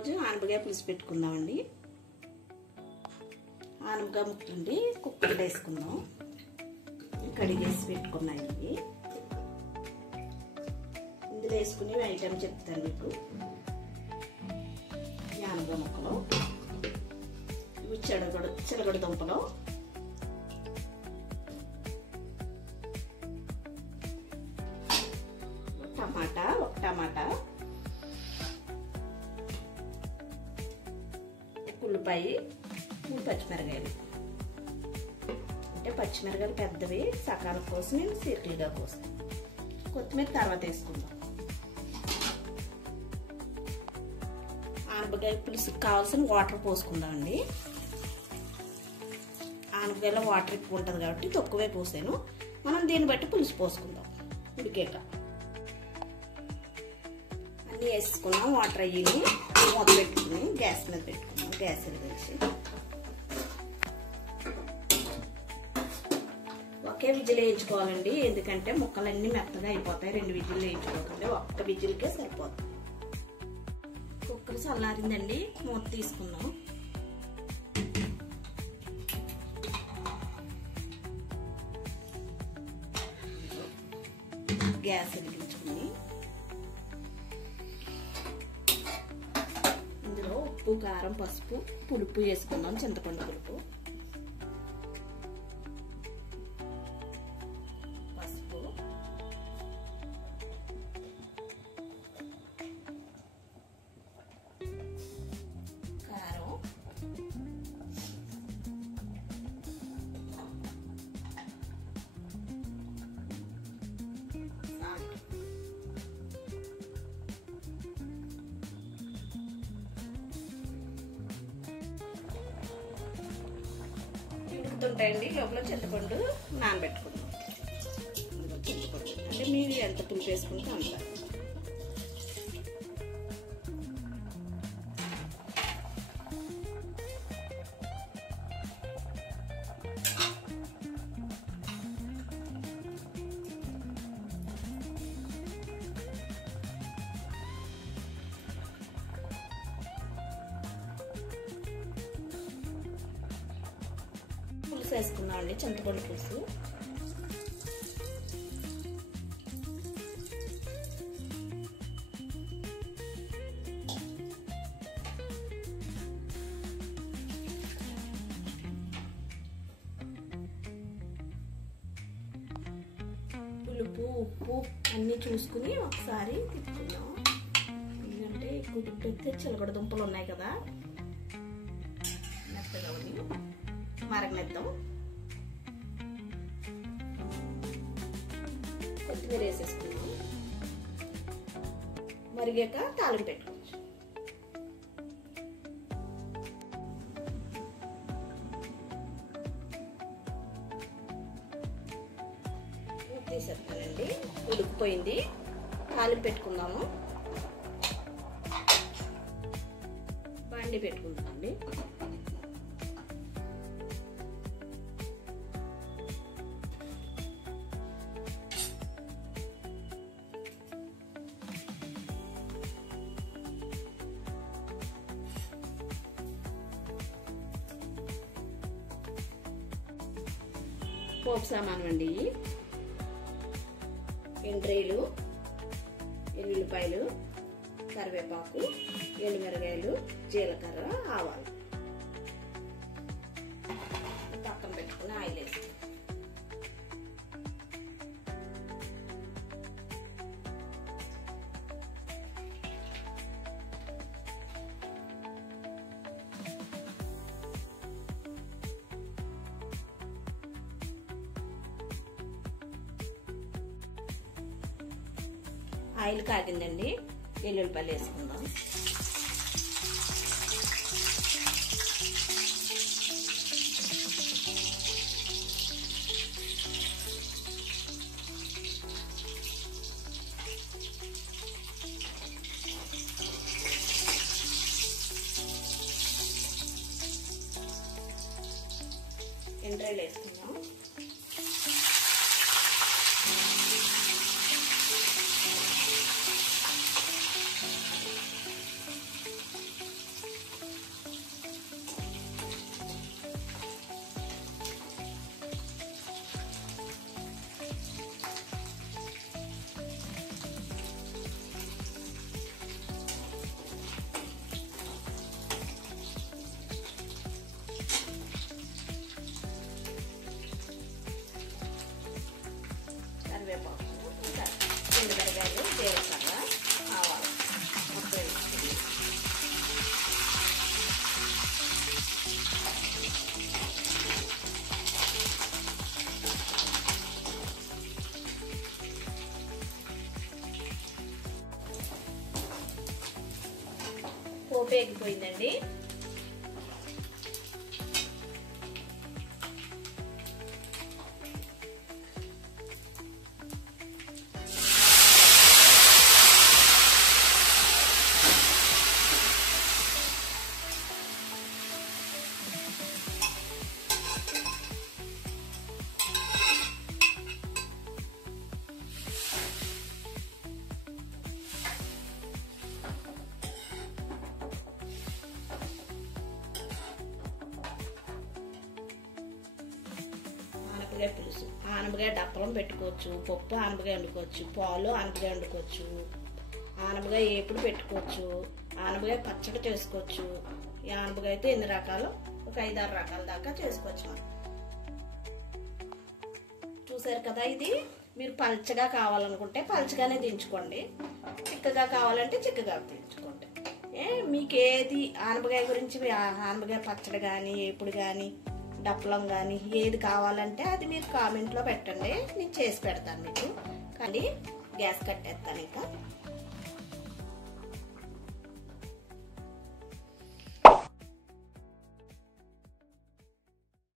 ఈరోజు ఆనపకాయ పులుసు పెట్టుకుందామండి. ఆనపకాయ ముక్కలండి కుక్కర్లో వేసుకుందాం. కడిగేసి పెట్టుకున్నాయి. ఇందులో వేసుకునే ఐటెం చెప్తాను మీకు. ఈ ఆనపకాయ ముక్కలు, ఇవి చిలగడ దుంపలు, ఒక టమాటా, ఉల్లిపాయ, 3 పచ్చిమిరకాయలు. అంటే పచ్చిమిరకాయలు పెద్దవి సకాలం కోసం నేను సీరలుగా కోస్తాను. కొత్తిమీర తర్వాత వేసుకుందాం. ఆనపకాయ పులుసుకి కావాల్సిన వాటర్ పోసుకుందామండి. ఆనపకాయలో వాటర్ ఎక్కువ ఉంటుంది కాబట్టి తక్కువే పోసాను. మనం దీన్ని బట్టి పులుసు పోసుకుందాం. ఉడికాక అన్నీ వేసుకున్నాం. వాటర్ అయ్యి మూత పెట్టుకుని గ్యాస్ మీద పెట్టుకున్నాం. గ్యాస్ వెలిగించి ఒకే విజిల్ వేయించుకోవాలండి. ఎందుకంటే ముక్కలన్నీ మెత్తగా అయిపోతాయి. 2 విజిల్ వేయించుకోకండి, ఒక్క విజిల్కే సరిపోతుంది. కుక్కర్ చల్లారిందండి, మూత తీసుకుందాం. గ్యాస్ వెలిగించుకుని ఇందులో ఉప్పు, కారం, పసుపు, పులుపు వేసుకుందాం. చింతపండు పులుపు, పసుపు, కారం, ఉంటాయండి. లోపల చింతపండు నానబెట్టుకుందాం. చింతపండు అంటే మీరు ఎంత పులుపు వేసుకుంటే అంత. పులుసు వేసుకుందాం అండి, చింతపండు పులుసు. పులుపు, ఉప్పు అన్నీ చూసుకుని ఒకసారి తిప్పుకుందాం. ఎందుకంటే ఎక్కువ తిప్పితే చిలకడ దుంపలు ఉన్నాయి కదా, మెత్తగా మరగనిద్దాం. కొత్తిమీర వేసేసుకుందాం. మరిగాక తాలింపు పెట్టుకోవచ్చు. తీసేస్తానండి, ఉడికిపోయింది. తాలింపు పెట్టుకుందాము. బాండి పెట్టుకుందామండి. పోపు సామాను అండి. ఎండ్రాయిలు, ఎల్లుల్లిపాయలు, కరివేపాకు, ఎండుమిరగాయలు, జీలకర్ర, ఆవాలు. పక్కన పెట్టుకుని ఆయిల్ వేసి ఆయిల్ కాగిందండి. ఎల్లుల్లిపాయలు వేసుకుందాం. ఎండ్రాయిలు వేసుకుందాం. కరివేపాకు, ఇంకా ఎండుమిరగాయలు, జీలకర్ర, ఆవాలు మొత్తం వేసుకుని పోపు ఎగిపోయిందండి. ఆనపకాయ పులుసు, ఆనపకాయ డప్పలం పెట్టుకోవచ్చు, పప్పు ఆనపకాయ వండుకోవచ్చు, పాలు ఆనపకాయ వండుకోవచ్చు, ఆనపకాయ ఏపుడు పెట్టుకోవచ్చు, ఆనపకాయ పచ్చడి చేసుకోవచ్చు. ఈ ఆనపకాయ అయితే ఎన్ని రకాలు, ఒక 5-6 రకాల దాకా చేసుకోవచ్చు మనం. చూసారు కదా, ఇది మీరు పల్చగా కావాలనుకుంటే పల్చగానే దించుకోండి, చిక్కగా కావాలంటే చిక్కగా దించుకోండి. మీకు ఏది ఆనపకాయ గురించి, ఆనపకాయ పచ్చడి కానీ ఏపుడు కానీ డప్పలం కానీ ఏది కావాలంటే అది మీరు కామెంట్లో పెట్టండి, నేను చేసి పెడతాను మీకు. కానీ గ్యాస్ కట్టేస్తాను ఇంకా.